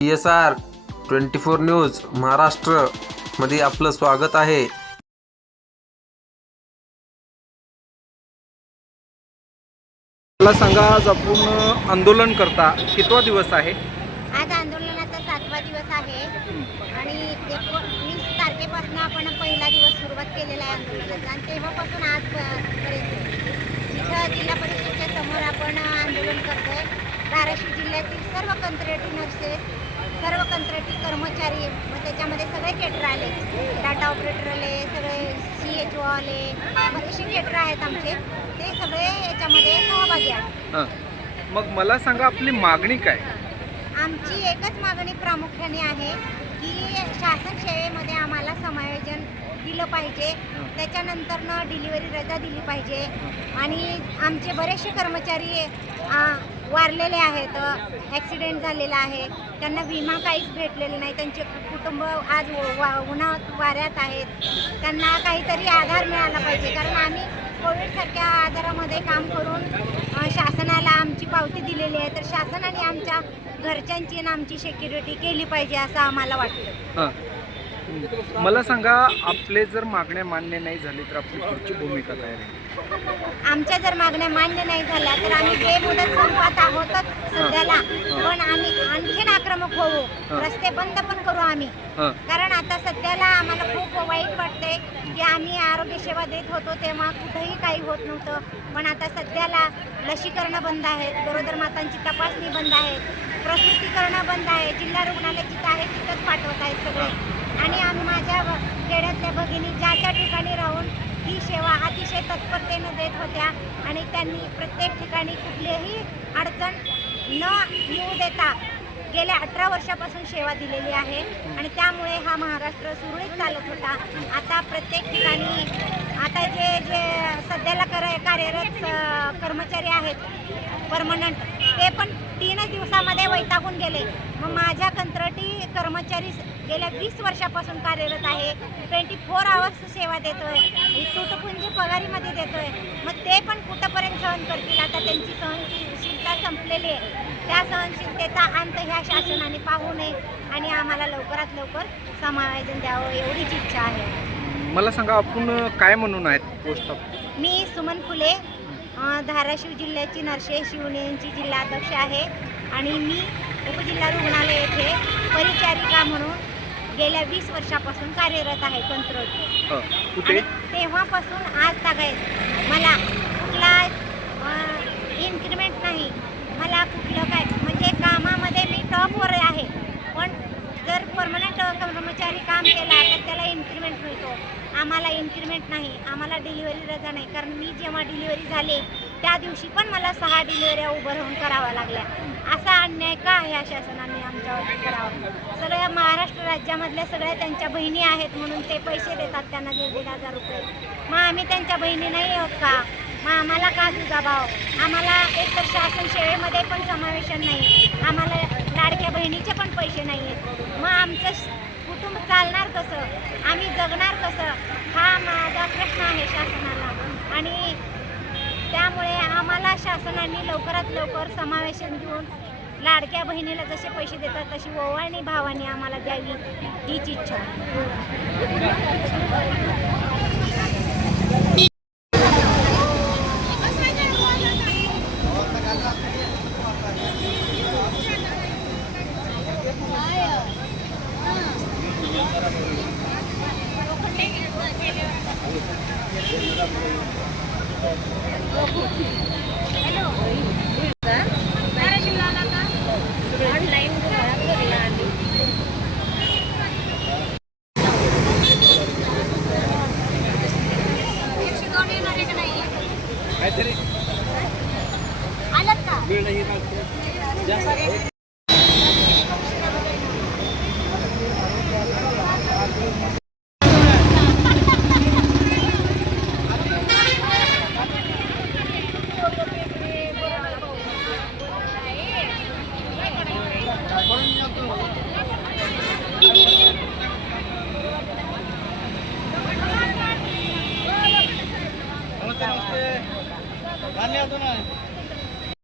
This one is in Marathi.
PSR 24 न्यूज महाराष्ट्र मध्ये आपलं स्वागत आहे। मला सांगा, आज आपण आंदोलन करता कितवा दिवस आहे? आज आंदोलनाचा 7वा दिवस आहे आणि 19 तारखेपासून आपण पहिला दिवस सुरुवात केलेला आहे आंदोलनाचा आणि तेव्हापासून आजपर्यंत इथं जिल्हा परिषदेच्या समोर आपण आंदोलन करतोय। धाराशिव जिल्ह्यातील सर्व कंत्राटी नर्सेस, सर्व कंत्राटी कर्मचारी, मग त्याच्यामध्ये सगळे केटर आले, डाटा ऑपरेटर आले, सगळे CHO आले, बरेचसे केटर आहेत आमचे, ते सगळे याच्यामध्ये सहभागी आहेत। मग मला सांगा, आपली मागणी काय? आमची एकच मागणी प्रामुख्याने आहे की शासन सेवेमध्ये आम्हाला समायोजन दिलं पाहिजे, त्याच्यानंतरनं डिलिव्हरी रजा दिली पाहिजे आणि आमचे बरेचसे कर्मचारी वारलेले आहेत, ॲक्सिडेंट झालेला आहे, त्यांना विमा काहीच भेटलेला नाही, त्यांचे कुटुंब आज उन्हात वाऱ्यात आहेत, त्यांना काहीतरी आधार मिळाला पाहिजे। कारण आम्ही कोविडसारख्या आजारामध्ये काम करून शासनाला आमची पावती दिलेली आहे, तर शासनाने आमच्या घरच्यांची आणि आमची सिक्युरिटी केली पाहिजे असं आम्हाला वाटतं। मला सांगा, आपले जर मागण्या मान्य नाही झाली तर आपली पुढची भूमिका काय आहे? आमच्या जर मागण्या मान्य नाही झाल्या तर आम्ही बेमुदत संपात आहोतच सध्याला, पण आम्ही आणखीन आक्रमक होऊ, रस्ते बंद पण करू आम्ही। कारण आता सध्याला आम्हाला खूप वाईट वाटते की आम्ही आरोग्य सेवा देत होतो तेव्हा कुठेही काही होत नव्हतं, पण आता सध्याला लसीकरणं बंद आहेत, गरोदर मातांची तपासणी बंद आहे, प्रसूतीकरणं बंद आहे, जिल्हा रुग्णालय जिथं आहे तिथंच पाठवत आहेत सगळे। आणि आम्ही माझ्या खेड्यातल्या भगिनी ज्या त्या ठिकाणी राहून ही सेवा अतिशय तत्परतेनं देत होत्या आणि त्यांनी प्रत्येक ठिकाणी कुठलीही अडचण न येऊ देता गेल्या 18 वर्षापासून सेवा दिलेली आहे आणि त्यामुळे हा महाराष्ट्र सुरळीत चालत होता। आता प्रत्येक ठिकाणी आता जे सध्याला कार्यरत कर्मचारी आहेत परमनंट, ते पण 3च दिवसामध्ये वैतागून गेले। मग माझ्या कंत्राटी कर्मचारी गेल्या 20 वर्षापासून कार्यरत आहे, 24 आवर्स सेवा देतोय, तुटपुंजी पगारीमध्ये देतोय, मग ते पण कुठंपर्यंत सहन करतील? आता त्यांची सहनशीलता संपलेली आहे, त्या सहनशीलतेचा अंत ह्या शासनाने पाहू नये आणि आम्हाला लवकरात लवकर समायोजन द्यावं एवढीच इच्छा आहे। मला सांगा, आपण काय म्हणून आहेत पोस्ट ऑफ? मी सुमन फुले, धाराशिव जिल्ह्याची नर्सेस युनियनची जिल्हाध्यक्ष आहे आणि मी उपजिल्हा रुग्णालय येथे परिचारिका म्हणून गेल्या 20 वर्षापासून कार्यरत आहे कंत्राटी। तेव्हापासून आज तागायत मला कुठला इन्क्रिमेंट नाही, मला कुठलं काय म्हणजे कामामध्ये मी टॉपवर आहे, पण जर परमनंट कर्मचारी काम केला तर त्याला इन्क्रिमेंट मिळतो, आम्हाला इन्क्रिमेंट नाही, आम्हाला डिलिव्हरी रजा नाही। कारण मी जेव्हा डिलिव्हरी झाली त्या दिवशी पण मला 6 डिलिव्हऱ्या उभं राहून कराव्या लागल्या। असा अन्याय का ह्या शासनाने आमच्यावर करावा? सगळ्या महाराष्ट्र राज्यामधल्या सगळ्या त्यांच्या बहिणी आहेत म्हणून ते पैसे देतात त्यांना 1,500 रुपये, मग आम्ही त्यांच्या बहिणी नाही आहोत का? मग आम्हाला का दुजाभाव? आम्हाला एकतर शासन सेवेमध्ये पण समावेशन नाही, आम्हाला लाडक्या बहिणीचे पण पैसे नाही आहेत, मग आमचं कुटुंब चालणार कसं? आम्ही जगणार कसं? हा माझा प्रश्न आहे शासनाला आणि त्यामुळे आम्हाला शासनाने लवकरात लवकर समावेशन देऊन लाडक्या बहिणीला जसे पैसे देतात तशी ओवाळणी भावाने आम्हाला द्यावी हीच इच्छा आहे। काहीतरी आलं का? वेळ नाही